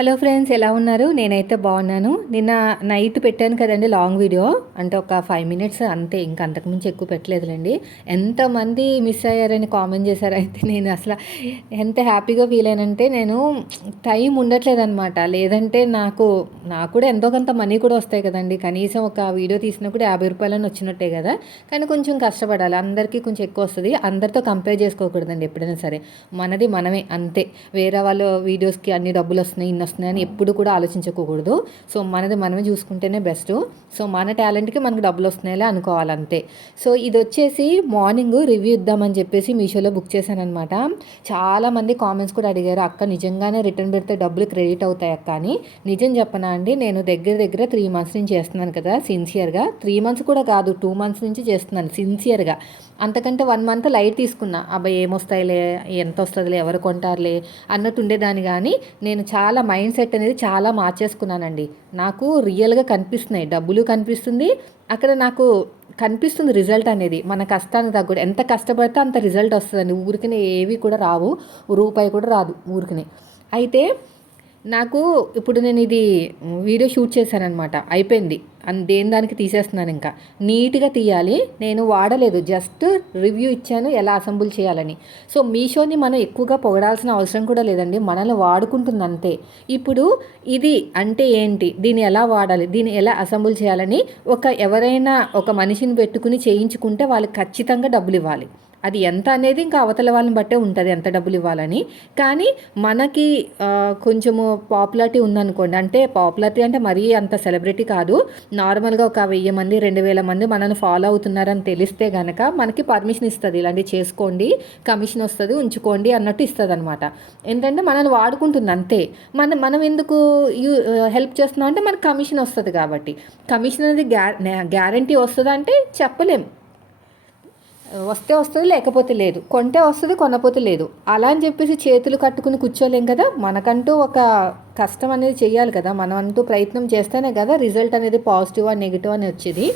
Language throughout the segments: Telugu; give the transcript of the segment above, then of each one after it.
హలో ఫ్రెండ్స్, ఎలా ఉన్నారు? నేనైతే బాగున్నాను. నిన్న నైట్ పెట్టాను కదండి లాంగ్ వీడియో. అంటే ఒక 5 మినిట్స్ అంతే, ఇంకా అంతకుమించి ఎక్కువ పెట్టలేదులేండి. ఎంతమంది మిస్ అయ్యారని కామెంట్ చేశారు. అయితే నేను అసలు ఎంత హ్యాపీగా ఫీల్ అయ్యానంటే, నేను టైం ఉండట్లేదనమాట. లేదంటే నాకు కూడా ఎంతో కొంత మనీ కూడా వస్తాయి కదండి. కనీసం ఒక వీడియో తీసినా కూడా రూ. 50 వచ్చినట్టే కదా. కానీ కొంచెం కష్టపడాలి. అందరికీ కొంచెం ఎక్కువ వస్తుంది. అందరితో కంపేర్ చేసుకోకూడదండి ఎప్పుడైనా సరే. మనది మనమే అంతే. వేరే వాళ్ళ వీడియోస్కి అన్ని డబ్బులు వస్తున్నాయి, వస్తున్నాయని ఎప్పుడు కూడా ఆలోచించకూడదు. సో మనది మనమే చూసుకుంటేనే బెస్ట్. సో మన టాలెంట్కి మనకు డబ్బులు వస్తున్నాయిలే అనుకోవాలంతే. సో ఇది వచ్చేసి మార్నింగ్ రివ్యూ ఇద్దామని చెప్పేసి మీషోలో బుక్ చేశాను అనమాట. చాలామంది కామెంట్స్ కూడా అడిగారు, అక్క నిజంగానే రిటర్న్ పెడితే డబ్బులు క్రెడిట్ అవుతాయి అక్క అని. నిజం చెప్పనా అండి, నేను దగ్గర 3 మంత్స్ నుంచి చేస్తున్నాను కదా సిన్సియర్గా. 3 మంత్స్ కూడా కాదు, 2 మంత్స్ నుంచి చేస్తున్నాను సిన్సియర్గా. అంతకంటే 1 మంత్ లైట్ తీసుకున్నా. అబ్బాయి ఏమొస్తాయిలే, ఎంత వస్తుందిలే, ఎవరు కొంటారులే అన్నట్టు ఉండేదాన్ని. కానీ నేను చాలా మైండ్ సెట్ అనేది చాలా మార్చేసుకున్నానండి. నాకు రియల్గా కనిపిస్తున్నాయి, డబ్బులు కనిపిస్తుంది అక్కడ, నాకు కనిపిస్తుంది రిజల్ట్ అనేది. మన కష్టానికి తగ్గదు, ఎంత కష్టపడితే అంత రిజల్ట్ వస్తుందండి. ఊరికనే ఏవి కూడా రావు, రూపాయి కూడా రాదు ఊరికనే. అయితే నాకు ఇప్పుడు నేను ఇది వీడియో షూట్ చేశానమాట, అయిపోయింది. దేని దానికి తీసేస్తున్నాను. ఇంకా నీట్గా తీయాలి. నేను వాడలేదు, జస్ట్ రివ్యూ ఇచ్చాను ఎలా అసెంబుల్ చేయాలని. సో మీషోని మనం ఎక్కువగా పొగడాల్సిన అవసరం కూడా లేదండి, మనల్ని వాడుకుంటుంది అంతే. ఇప్పుడు ఇది అంటే ఏంటి, దీన్ని ఎలా వాడాలి, దీన్ని ఎలా అసెంబుల్ చేయాలని ఎవరైనా ఒక మనిషిని పెట్టుకుని చేయించుకుంటే వాళ్ళకి ఖచ్చితంగా డబ్బులు ఇవ్వాలి. అది ఎంత అనేది ఇంకా అవతల వాళ్ళని బట్టే ఉంటుంది, ఎంత డబ్బులు ఇవ్వాలని. కానీ మనకి కొంచెము పాపులారిటీ ఉందనుకోండి, అంటే పాపులారిటీ అంటే మరీ అంత సెలబ్రిటీ కాదు, నార్మల్గా ఒక 1000 మంది 2000 మంది మనల్ని ఫాలో అవుతున్నారని తెలిస్తే కనుక మనకి పర్మిషన్ ఇస్తుంది. ఇలాంటివి చేసుకోండి, కమిషన్ వస్తుంది, ఉంచుకోండి అన్నట్టు ఇస్తుంది అనమాట. ఏంటంటే మనల్ని వాడుకుంటుంది అంతే. మనం ఎందుకు హెల్ప్ చేస్తున్నాం అంటే మనకు కమిషన్ వస్తుంది కాబట్టి. కమిషన్ అనేది గ్యారంటీ వస్తుందా అంటే చెప్పలేం. వస్తే వస్తుంది, లేకపోతే లేదు. కొంటే వస్తుంది, కొనపోతే లేదు. అలా అని చెప్పేసి చేతులు కట్టుకుని కూర్చోలేం కదా. మనకంటూ ఒక కష్టం అనేది చేయాలి కదా. మనం అంటూ ప్రయత్నం చేస్తేనే కదా రిజల్ట్ అనేది పాజిటివ్ అని నెగిటివ్ అని వచ్చేది.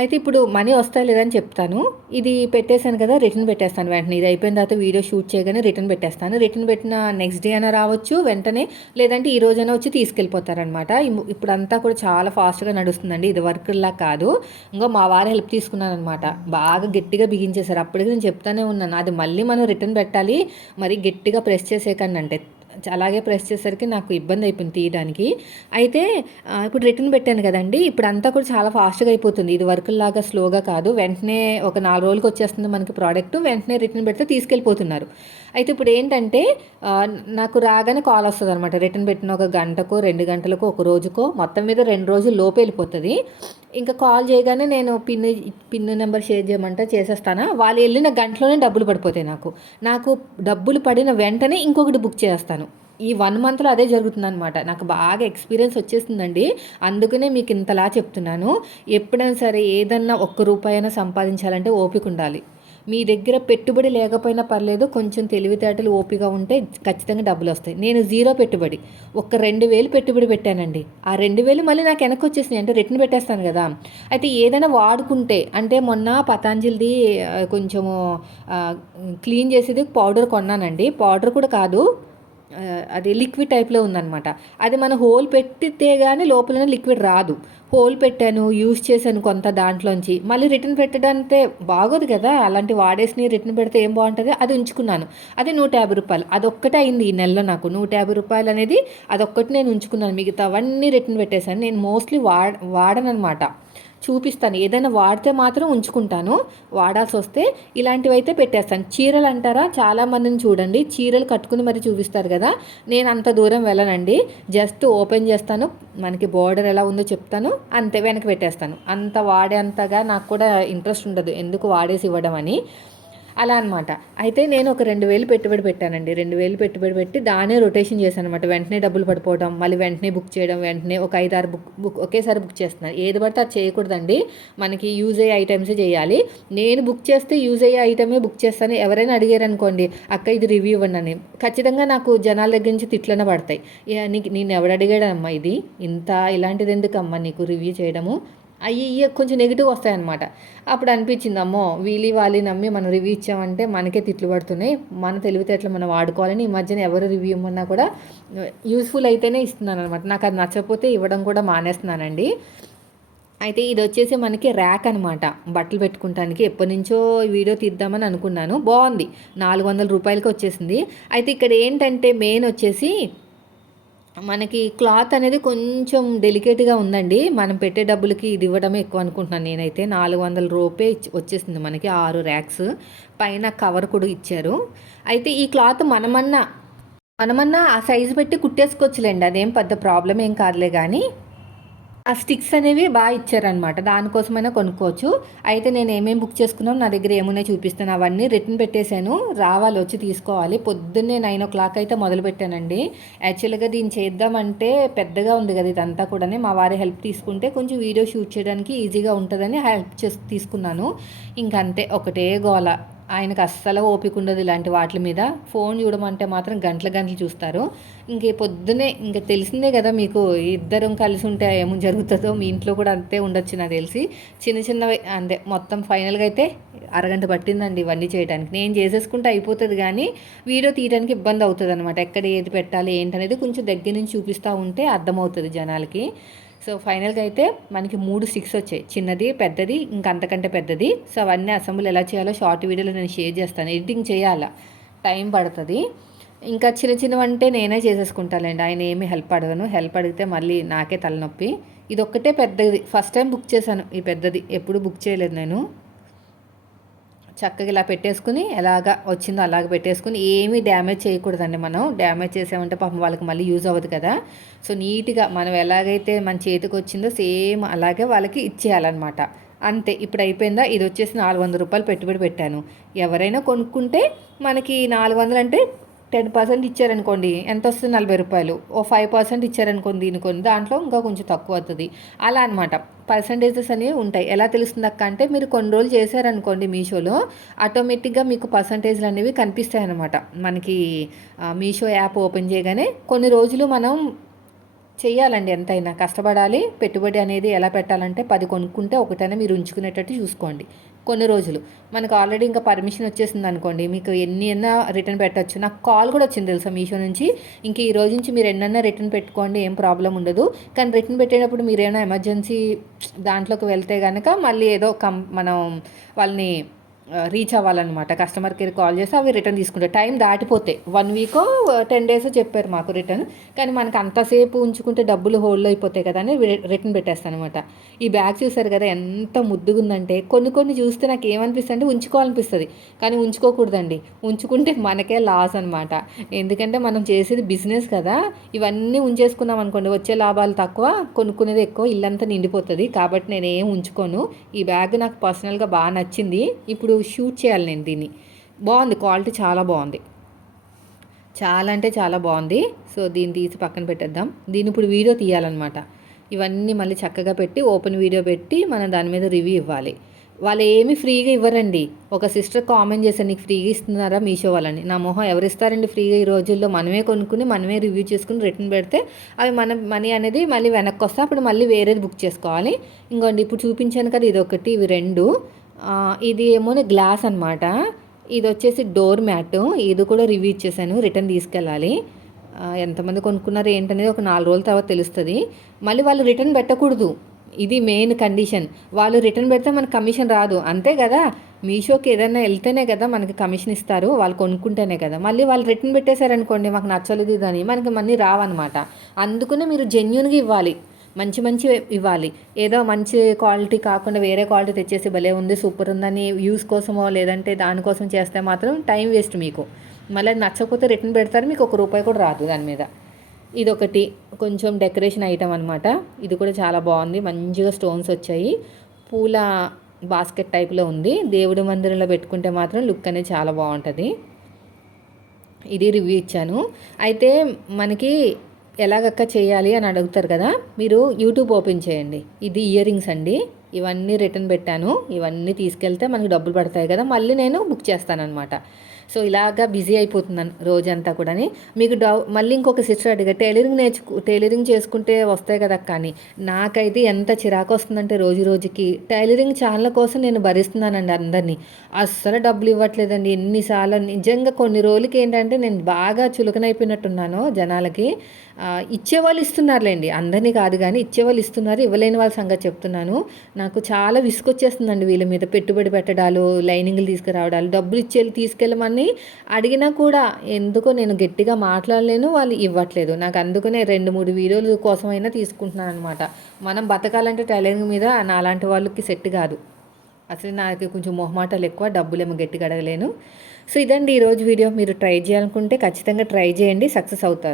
అయితే ఇప్పుడు మనీ వస్తాయి లేదని చెప్తాను. ఇది పెట్టేశాను కదా, రిటర్న్ పెట్టేస్తాను వెంటనే. ఇది అయిపోయిన తర్వాత వీడియో షూట్ చేయగానే రిటర్న్ పెట్టేస్తాను. రిటర్న్ పెట్టిన నెక్స్ట్ డే అయినా రావచ్చు వెంటనే, లేదంటే ఈ రోజైనా వచ్చి తీసుకెళ్ళిపోతారనమాట. ఇప్పుడంతా కూడా చాలా ఫాస్ట్గా నడుస్తుందండి, ఇది వర్క్లా కాదు. ఇంకా మా వారి హెల్ప్ తీసుకున్నాను అనమాట. బాగా గట్టిగా బిగించేశారు. అప్పటికి నేను చెప్తానే ఉన్నాను, అది మళ్ళీ మనం రిటర్న్ పెట్టాలి, మరి గట్టిగా ప్రెస్ చేసేయకండి అంటే. అలాగే ప్రెస్ చేసేసరికి నాకు ఇబ్బంది అయిపోయింది తీయడానికి. అయితే ఇప్పుడు రిటర్న్ పెట్టాను కదండి, ఇప్పుడు అంతా కూడా చాలా ఫాస్ట్గా అయిపోతుంది. ఇది వర్కుల్లాగా స్లోగా కాదు, వెంటనే ఒక 4 రోజులకి వచ్చేస్తుంది మనకి ప్రోడక్ట్. వెంటనే రిటర్న్ పెడితే తీసుకెళ్ళిపోతున్నారు. అయితే ఇప్పుడు ఏంటంటే నాకు రాగానే కాల్ వస్తుంది అనమాట. రిటర్న్ పెట్టిన ఒక గంటకో 2 గంటలకో ఒక రోజుకో, మొత్తం మీద 2 రోజులు లోపు వెళ్ళిపోతుంది. ఇంకా కాల్ చేయగానే నేను పిన్ నెంబర్ షేర్ చేయమంటే చేసేస్తాను. వాళ్ళు వెళ్ళిన గంటలోనే డబ్బులు పడిపోతాయి. నాకు డబ్బులు పడిన వెంటనే ఇంకొకటి బుక్ చేస్తాను. ఈ 1 మంత్లో అదే జరుగుతుందనమాట. నాకు బాగా ఎక్స్పీరియన్స్ వచ్చేస్తుందండి. అందుకనే మీకు ఇంతలా చెప్తున్నాను. ఎప్పుడైనా సరే ఏదన్నా ₹1 అయినా సంపాదించాలంటే ఓపిక ఉండాలి. మీ దగ్గర పెట్టుబడి లేకపోయినా పర్లేదు, కొంచెం తెలివితేటలు ఓపిక ఉంటే ఖచ్చితంగా డబ్బులు వస్తాయి. నేను 0 పెట్టుబడి, ఒక 2000 పెట్టుబడి పెట్టానండి. ఆ 2000 మళ్ళీ నాకు వెనక్కి వచ్చేసినాయి, అంటే రిటర్న్ పెట్టేస్తాను కదా. అయితే ఏదైనా వాడుకుంటే, అంటే మొన్న పతాంజలిది కొంచెము క్లీన్ చేసేది పౌడర్ కొన్నానండి. పౌడర్ కూడా కాదు, అది లిక్విడ్ టైప్లో ఉందన్నమాట. అది మన హోల్ పెట్టితే కానీ లోపల లిక్విడ్ రాదు. హోల్ పెట్టాను, యూస్ చేశాను కొంత దాంట్లోంచి. మళ్ళీ రిటర్న్ పెట్టడంటే బాగోదు కదా, అలాంటి వాడేసి రిటర్న్ పెడితే ఏం బాగుంటుంది. అది ఉంచుకున్నాను. అది ₹150. అదొక్కటే అయింది ఈ నెలలో నాకు. ₹150 అనేది అదొక్కటి నేను ఉంచుకున్నాను. మిగతావన్నీ రిటర్న్ పెట్టేశాను. నేను మోస్ట్లీ వాడనమాట. చూపిస్తాను, ఏదైనా వాడితే మాత్రం ఉంచుకుంటాను, వాడాల్సి వస్తే ఇలాంటివి అయితే పెట్టేస్తాను. చీరలు అంటారా, చాలామందిని చూడండి చీరలు కట్టుకుని మరి చూపిస్తారు కదా. నేను అంత దూరం వెళ్ళనండి. జస్ట్ ఓపెన్ చేస్తాను, మనకి బోర్డర్ ఎలా ఉందో చెప్తాను, అంతే, వెనక్కి పెట్టేస్తాను. అంత వాడేంతగా నాకు కూడా ఇంట్రెస్ట్ ఉండదు, ఎందుకు వాడేసి ఇవ్వడం అని. అలా అనమాట. అయితే నేను ఒక 2000 పెట్టుబడి పెట్టానండి. 2000 పెట్టుబడి పెట్టి దానే రొటేషన్ చేశాను అనమాట. వెంటనే డబ్బులు పడిపోవడం, మళ్ళీ వెంటనే బుక్ చేయడం, వెంటనే ఒక 5-6 బుక్ ఒకేసారి బుక్ చేస్తున్నాను. ఏది పడితే అది చేయకూడదండి, మనకి యూజ్ అయ్యే ఐటమ్సే చేయాలి. నేను బుక్ చేస్తే యూజ్ అయ్యే ఐటమే బుక్ చేస్తాను. ఎవరైనా అడిగారు అనుకోండి, అక్క ఇది రివ్యూ ఇవ్వండి అని, ఖచ్చితంగా నాకు జనాల దగ్గర నుంచి తిట్లనే పడతాయి. నేను ఎవడు అడిగాడమ్మా ఇది, ఇలాంటిది ఎందుకమ్మా నీకు రివ్యూ చేయడము, అవి ఇవి కొంచెం నెగిటివ్ వస్తాయన్నమాట. అప్పుడు అనిపించింది అమ్మో వీళ్ళు వాళ్ళు నమ్మి మనం రివ్యూ ఇచ్చామంటే మనకే తిట్లు పడుతున్నాయి, మన తెలివితేటలు మనం వాడుకోవాలని ఈ మధ్యన ఎవరు రివ్యూ ఇవ్వమన్నా కూడా యూస్ఫుల్ అయితేనే ఇస్తున్నాను అనమాట. నాకు అది నచ్చకపోతే ఇవ్వడం కూడా మానేస్తున్నానండి. అయితే ఇది వచ్చేసి మనకి ర్యాక్ అనమాట, బట్టలు పెట్టుకుంటానికి. ఎప్పటి నుంచో వీడియో తీద్దామని అనుకున్నాను, బాగుంది, 400 రూపాయలకి వచ్చేసింది. అయితే ఇక్కడ ఏంటంటే మెయిన్ వచ్చేసి మనకి క్లాత్ అనేది కొంచెం డెలికేట్గా ఉందండి. మనం పెట్టే డబ్బులకి ఇది ఇవ్వడమే ఎక్కువ అనుకుంటున్నాను నేనైతే. 400 రూపే వచ్చేసింది మనకి 6 ర్యాక్స్, పైన కవర్ కూడా ఇచ్చారు. అయితే ఈ క్లాత్ మనమన్నా ఆ సైజు పెట్టి కుట్టేసుకోవచ్చులేండి, అదేం పెద్ద ప్రాబ్లం ఏం కాదులే. కానీ ఆ స్టిక్స్ అనేవి బాగా ఇచ్చారనమాట, దానికోసమైనా కొనుక్కోవచ్చు. అయితే నేను ఏమేమి బుక్ చేసుకున్నాను, నా దగ్గర ఏమున్నాయి చూపిస్తాను. అవన్నీ రిటర్న్ పెట్టేశాను, రావాలి వచ్చి తీసుకోవాలి. పొద్దున్నే 9 అయితే మొదలు పెట్టానండి. యాక్చువల్గా దీన్ని చేద్దామంటే పెద్దగా ఉంది కదా ఇదంతా కూడా, మా వారి హెల్ప్ తీసుకుంటే కొంచెం వీడియో షూట్ చేయడానికి ఈజీగా ఉంటుందని హెల్ప్ తీసుకున్నాను. ఇంకంతే, ఒకటే గోల. ఆయనకు అస్సలు ఓపిక ఉండదు ఇలాంటి వాటి మీద. ఫోన్ చూడమంటే మాత్రం గంటల గంటలు చూస్తారు. ఇంక పొద్దునే ఇంక తెలిసిందే కదా మీకు, ఇద్దరం కలిసి ఉంటే ఏమో జరుగుతుందో, మీ ఇంట్లో కూడా అంతే ఉండొచ్చు నాకు తెలిసి. చిన్న చిన్నవి అంతే. మొత్తం ఫైనల్గా అయితే అరగంట పట్టిందండి ఇవన్నీ చేయడానికి. నేను చేసేసుకుంటే అయిపోతుంది కానీ వీడియో తీయడానికి ఇబ్బంది అవుతుంది అనమాట. ఎక్కడ ఏది పెట్టాలి ఏంటనేది కొంచెం దగ్గర నుంచి చూపిస్తూ ఉంటే అర్థమవుతుంది జనాలకి. సో ఫైనల్గా అయితే మనకి 3 స్టిక్స్ వచ్చాయి, చిన్నది పెద్దది ఇంకా అంతకంటే పెద్దది. సో అవన్నీ అసెంబ్లీ ఎలా చేయాలో షార్ట్ వీడియోలో నేను షేర్ చేస్తాను. ఎడిటింగ్ చేయాలా, టైం పడుతుంది. ఇంకా చిన్న చిన్నవంటే నేనే చేసేసుకుంటానండి, ఆయన ఏమీ హెల్ప్ అడగను. హెల్ప్ అడిగితే మళ్ళీ నాకే తలనొప్పి. ఇది ఒక్కటే పెద్దది, ఫస్ట్ టైం బుక్ చేశాను ఈ పెద్దది, ఎప్పుడు బుక్ చేయలేదు నేను. చక్కగా ఇలా పెట్టేసుకుని ఎలాగా వచ్చిందో అలాగ పెట్టేసుకుని, ఏమీ డ్యామేజ్ చేయకూడదండి. మనం డ్యామేజ్ చేసామంటే పాపం వాళ్ళకి మళ్ళీ యూజ్ అవ్వదు కదా. సో నీట్గా మనం ఎలాగైతే మన చేతికి వచ్చిందో సేమ్ అలాగే వాళ్ళకి ఇచ్చేయాలన్నమాట. అంతే, ఇప్పుడు అయిపోయిందా. ఇది వచ్చేసి 400 రూపాయలు పెట్టుబడి పెట్టాను. ఎవరైనా కొనుక్కుంటే మనకి 400 అంటే 10% ఇచ్చారనుకోండి ఎంత వస్తుంది, 40 రూపాయలు. ఓ 5% ఇచ్చారనుకోండి దీనికొని, దాంట్లో ఇంకా కొంచెం తక్కువ అవుతుంది. అలా అనమాట పర్సంటేజెస్ అనేవి ఉంటాయి. ఎలా తెలుస్తుంది అక్క అంటే, మీరు కొన్ని రోజులు చేశారనుకోండి మీషోలో, ఆటోమేటిక్గా మీకు పర్సంటేజ్లు అనేవి కనిపిస్తాయి అనమాట. మనకి మీషో యాప్ ఓపెన్ చేయగానే కొన్ని రోజులు మనం చెయ్యాలండి, ఎంతైనా కష్టపడాలి. పెట్టుబడి అనేది ఎలా పెట్టాలంటే 10 కొనుక్కుంటే ఒకటైనా మీరు ఉంచుకునేటట్టు చూసుకోండి. కొన్ని రోజులు మనకు ఆల్రెడీ ఇంకా పర్మిషన్ వచ్చేసింది అనుకోండి, మీకు ఎన్నైనా రిటర్న్ పెట్టచ్చు. నాకు కాల్ కూడా వచ్చింది తెలుసా మీషో నుంచి, ఇంక ఈ రోజు నుంచి మీరు ఎన్నైనా రిటర్న్ పెట్టుకోండి, ఏం ప్రాబ్లం ఉండదు. కానీ రిటర్న్ పెట్టేటప్పుడు మీరు ఏమైనా ఎమర్జెన్సీ దాంట్లోకి వెళ్తే కనుక మళ్ళీ ఏదో మనం వాళ్ళని రీచ్ అవ్వాలన్నమాట. కస్టమర్ కేర్ కాల్ చేసి అవి రిటర్న్ తీసుకుంటారు. టైం దాటిపోతే 1 వీకో 10 డేస్ చెప్పారు మాకు రిటర్న్. కానీ మనకు అంతసేపు ఉంచుకుంటే డబ్బులు హోల్డ్ అయిపోతాయి కదా అని రిటర్న్ పెట్టేస్తాను అనమాట. ఈ బ్యాగ్ చూసారు కదా ఎంత ముద్దుగా ఉందంటే, కొన్ని చూస్తే నాకు ఏమనిపిస్తుంది అంటే ఉంచుకోవాలనిపిస్తుంది, కానీ ఉంచుకోకూడదండి. ఉంచుకుంటే మనకే లాస్ అనమాట. ఎందుకంటే మనం చేసేది బిజినెస్ కదా. ఇవన్నీ ఉంచేసుకున్నాం అనుకోండి, వచ్చే లాభాలు తక్కువ, కొనుక్కునేది ఎక్కువ, ఇల్లంతా నిండిపోతుంది. కాబట్టి నేను ఏం ఉంచుకోను. ఈ బ్యాగ్ నాకు పర్సనల్గా బాగా నచ్చింది. ఇప్పుడు షూట్ చేయాలి నేను దీన్ని. బాగుంది, క్వాలిటీ చాలా బాగుంది, చాలా అంటే చాలా బాగుంది. సో దీన్ని తీసి పక్కన పెట్టేద్దాం. దీన్ని ఇప్పుడు వీడియో తీయాలన్నమాట. ఇవన్నీ మళ్ళీ చక్కగా పెట్టి ఓపెన్ వీడియో పెట్టి మనం దాని మీద రివ్యూ ఇవ్వాలి. వాళ్ళు ఏమీ ఫ్రీగా ఇవ్వరండి. ఒక సిస్టర్ కామెంట్ చేశారు, నీకు ఫ్రీగా ఇస్తున్నారా మీషో వాళ్ళని. నా మొహం ఎవరిస్తారండి ఫ్రీగా ఈ రోజుల్లో. మనమే కొనుక్కుని మనమే రివ్యూ చేసుకుని రిటర్న్ పెడితే అవి మన మనీ అనేది మళ్ళీ వెనక్కి వస్తే అప్పుడు మళ్ళీ వేరేది బుక్ చేసుకోవాలి. ఇంకోండి ఇప్పుడు చూపించాను కదా, ఇది ఒకటి, ఇవి 2. ఇది ఏమో గ్లాస్ అనమాట. ఇది వచ్చేసి డోర్ మ్యాట్. ఇది కూడా రివ్యూ ఇచ్చేసాను, రిటర్న్ తీసుకెళ్ళాలి. ఎంతమంది కొనుక్కున్నారు ఏంటనేది ఒక 4 రోజుల తర్వాత తెలుస్తుంది. మళ్ళీ వాళ్ళు రిటర్న్ పెట్టకూడదు, ఇది మెయిన్ కండిషన్. వాళ్ళు రిటర్న్ పెడితే మనకు కమిషన్ రాదు, అంతే కదా. మీషోకి ఏదైనా వెళ్తేనే కదా మనకి కమిషన్ ఇస్తారు, వాళ్ళు కొనుక్కుంటేనే కదా. మళ్ళీ వాళ్ళు రిటర్న్ పెట్టేశారనుకోండి, మాకు నచ్చలేదు ఇదని, మనకి మనీ రావన్నమాట. అందుకనే మీరు జెన్యూన్గా ఇవ్వాలి, మంచి ఇవ్వాలి. ఏదో మంచి క్వాలిటీ కాకుండా వేరే క్వాలిటీ తెచ్చేసి భలే ఉంది సూపర్ ఉందని యూస్ కోసమో లేదంటే దానికోసం చేస్తే మాత్రం టైం వేస్ట్ మీకు. మళ్ళీ నచ్చకపోతే రిటర్న్ పెడతారు, మీకు ₹1 కూడా రాదు దాని మీద. ఇదొకటి కొంచెం డెకరేషన్ ఐటమ్ అనమాట. ఇది కూడా చాలా బాగుంది, మంచిగా స్టోన్స్ వచ్చాయి, పూల బాస్కెట్ టైప్లో ఉంది. దేవుడి మందిరంలో పెట్టుకుంటే మాత్రం లుక్ అనేది చాలా బాగుంటుంది. ఇది రివ్యూ ఇచ్చాను. అయితే మనకి ఎలాగక్క చేయాలి అని అడుగుతారు కదా, మీరు యూట్యూబ్ ఓపెన్ చేయండి. ఇది ఇయర్ రింగ్స్ అండి, ఇవన్నీ రిటర్న్ పెట్టాను. ఇవన్నీ తీసుకెళ్తే మనకి డబ్బులు పడతాయి కదా, మళ్ళీ నేను బుక్ చేస్తానన్నమాట. సో ఇలాగా బిజీ అయిపోతున్నాను రోజంతా కూడాని. మీకు మళ్ళీ ఇంకొక సిస్టర్ అడిగారు, టైలరింగ్ చేసుకుంటే వస్తాయి కదా కానీ నాకైతే ఎంత చిరాకు వస్తుందంటే రోజు రోజుకి టైలరింగ్ ఛానల్ కోసం నేను భరిస్తున్నానండి అందరినీ. అస్సలు డబ్బులు ఇవ్వట్లేదండి. ఎన్నిసార్లు నిజంగా కొన్ని రోజులకి ఏంటంటే నేను బాగా చులకనైపోయినట్టున్నాను జనాలకి. ఇచ్చేవాళ్ళు ఇస్తున్నారులేండి, అందరినీ కాదు కానీ ఇచ్చేవాళ్ళు ఇస్తున్నారు, ఇవ్వలేని వాళ్ళ సంగతి చెప్తున్నాను. నాకు చాలా విసుగొచ్చేస్తుందండి వీళ్ళ మీద. పెట్టుబడి పెట్టడాలు, లైనింగ్లు తీసుకురావడాలు, డబ్బులు తీసుకెళ్ళమని అడిగినా కూడా ఎందుకో నేను గట్టిగా మాట్లాడలేను, వాళ్ళు ఇవ్వట్లేదు నాకు. అందుకనే 2-3 వీడియోల కోసమైనా తీసుకుంటున్నాను అనమాట. మనం బతకాలంటే టైలరింగ్ మీద నాలాంటి వాళ్ళకి సెట్ కాదు. అసలు నాకు కొంచెం మొహమాటాలు ఎక్కువ, డబ్బులేమో గట్టిగా అడగలేను. సో ఇదండి ఈరోజు వీడియో. మీరు ట్రై చేయాలనుకుంటే ఖచ్చితంగా ట్రై చేయండి, సక్సెస్ అవుతారు.